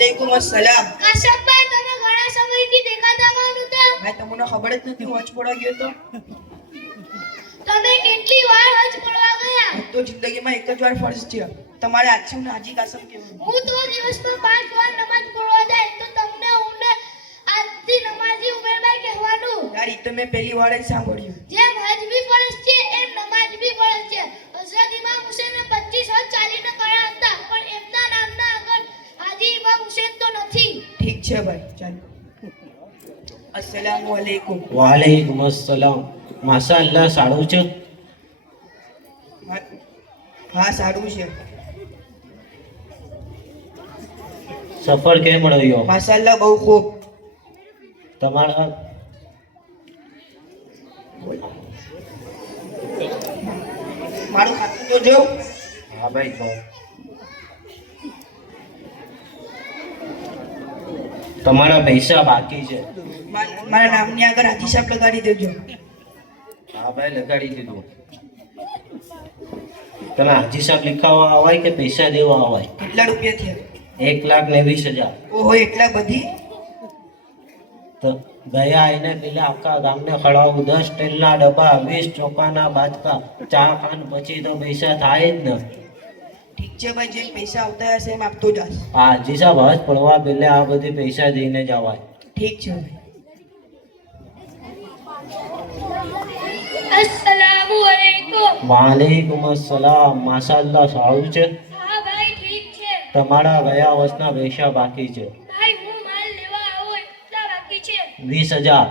વાલેકુમ અસલામ. કાશપભાઈ તમે ઘણા સમયથી દેખાતા નહોતા. ભાઈ તમને ખબર જ નથી હું હજ પડવા ગયો તો. તમે કેટલી વાર હજ પડવા ગયા? હું તો જિંદગીમાં એક જ વાર ફર્જ છે. તમારે આછમ ને હાજી કાસમ કેવું? હું તો દિવસમાં 5 વાર નમાઝ પડવા જાય તો તમને ઉમને આજથી નમાઝી ઉમેરભાઈ કહેવાનું. યાર ઈ તો મેં પહેલી વાર જ સાંભળ્યું. જેમ હજ બી ફરજ છે એમ નમાઝ બી ફરજ છે. હઝરત ઇમામ હુસૈને 25 હજ ચાલીને કર્યા હતા પણ એમના નામના આગળ હાજી ઇમામ હુસૈન તો નથી. ઠીક છે ભાઈ ચાલો. અસ્સલામુ અલૈકુમ. વાલેકુમ અસલામ. માશાઅલ્લાહ સારું છે. હા સારું છે. સફર કેમ રહ્યો? માશાઅલ્લાહ બહુ ખૂબ. તમારા મારું ખાતું તો જો. હા ભાઈ કહો. તમારા પૈસા બાકી છે. મારા નામની આગળ હાજી સાહેબ લગાડી દેજો. હા ભાઈ લગાડી દીધું. તમે હાજી સાહેબ લીખાવા આવાય કે પૈસા દેવા આવાય? કેટલા રૂપિયા થયા? 1,20,000. ઓહો એટલા બધી? તો ગયા એને પેલા આખા ગામને ખડાવું 10 તેલના ડબ્બા 20 ચોખાના બાજકા 4 ખાન પછી તો પૈસા થાય જ ને. ઠીક છે ભાઈ જે પૈસા આવતા હશે એમ આપતો જાશ. હા હાજી સાહેબ હજ પડવા પેલે આ બધી પૈસા દઈને જ આવાય. ઠીક છે ભાઈ. અસ્સલામુ અલૈકુમ. વાલેકુમ અસલામ. માશાઅલ્લાહ સારું છે. હા ભાઈ ઠીક છે. તમારા ગયા વર્ષના પૈસા બાકી છે. ભાઈ હું માલ લેવા આવું એટલા બાકી છે. 20,000.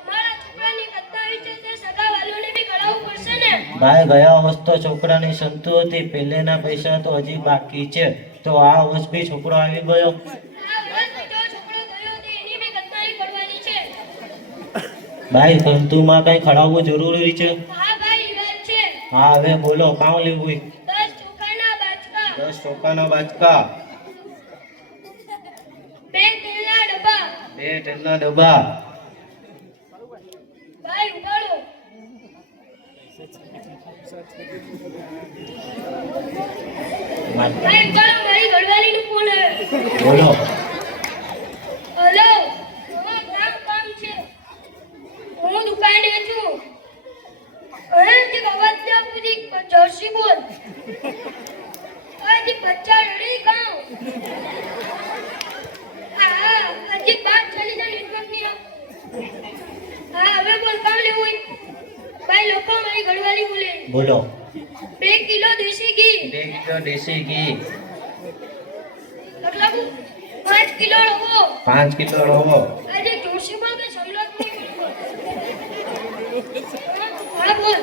અમારા છોકરાની કત્તાવી છે તે સગાવાલોને બી કરાવવું પડશે ને. ભાઈ ગયા વર્ષ તો છોકરાની સંતુ હતી પહેલેના પૈસા તો હજી બાકી છે તો આ વર્ષ બી છોકરો આવી ગયો. આ વર્ષ બીજો છોકરો ગયો તે એની બી કત્તાવી કરવાની છે. ભાઈ સંતુમાં કઈ ખડાવવું જરૂરી છે? હા ભાઈ ઈ વાત છે. હા હવે બોલો કામ લેવું? 10 ચોખાના બાચકા. 10 ચોખાના બાજકા. 2 તેલના ડબ્બા. 2 તેલના ડબ્બા. ભાઈ ઉગાડો. ભાઈ ઉગાડો મારી ઘરવાળીનો ફોન આવે. બોલો. હેલો કામ છે. હું દુકાને છું. જે અવાજ દે પૂરી જર્સી બોલ. હજી 50 રેડી ગાઉં. હા હજી 5 ચાલી ના ઇન્કમ ની. હા હવે બોલ કામ લેવું. ભાઈ લોકો મારી ઘરવાળી બોલે. બોલો. 2 કિલો દેશી ઘી. 2 કિલો દેશી ઘી. લખલાવું 5 કિલો રવો. 5 કિલો રવો. આજે જોશી બોલ કે સમલોત નહીં બોલ. હા બોલ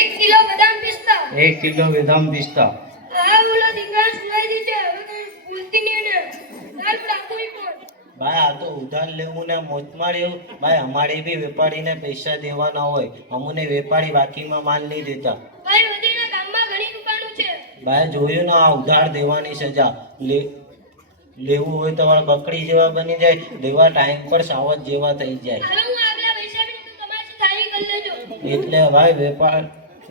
1 કિલો બદામ પિસ્તા. 1 કિલો બદામ પિસ્તા. હા બોલો દીકરા સુનાઈ દીજે હવે કઈ ભૂલતી નહીં ને. ચાલ રાખું ફોન. ભાઈ આ તો ઉધાર લેવું ને મોજમાં રહેવું. ભાઈ અમારે બી વેપારીને પૈસા દેવાના હોય. અમને વેપારી બાકીમાં માલ નહીં દેતા. ભાઈ વધીના ગામમાં ઘણી દુકાનો છે. ભાઈ જોયું ને આ ઉધાર દેવાની સજા. લેવું હોય તો બકરી જેવા બની જાય, દેવા ટાઈમ પર સાવજ જેવા થઈ જાય. હવે હું આગલા પૈસા બી તું તમારી થાળી કરી લેજો.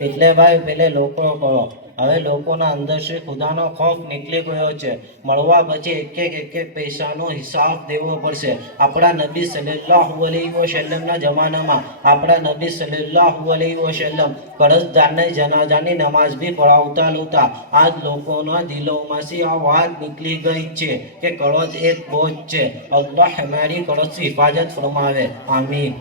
એટલે ભાઈ પેલે લોકો કરો. હવે લોકોના અંદર શ્રી ખુદાનો ખોફ નીકળી ગયો છે. મળવા પછી એક એક પૈસાનો હિસાબ દેવો પડશે. આપણા નબી સલ્લલ્લાહુ અલૈહિ વસલ્લમના જમાનામાં આપણા નબી સલ્લલ્લાહુ અલૈહિ વસલ્લમ કરજદારને જનાજાની નમાઝ બી પઢાવતા નહોતા. આજ લોકોના દિલોમાંથી આ વાત નીકળી ગઈ છે કે કરજ એક બોજ છે. અલ્લાહ અમારી કરજની હિફાજત ફરમાવે. આમીન.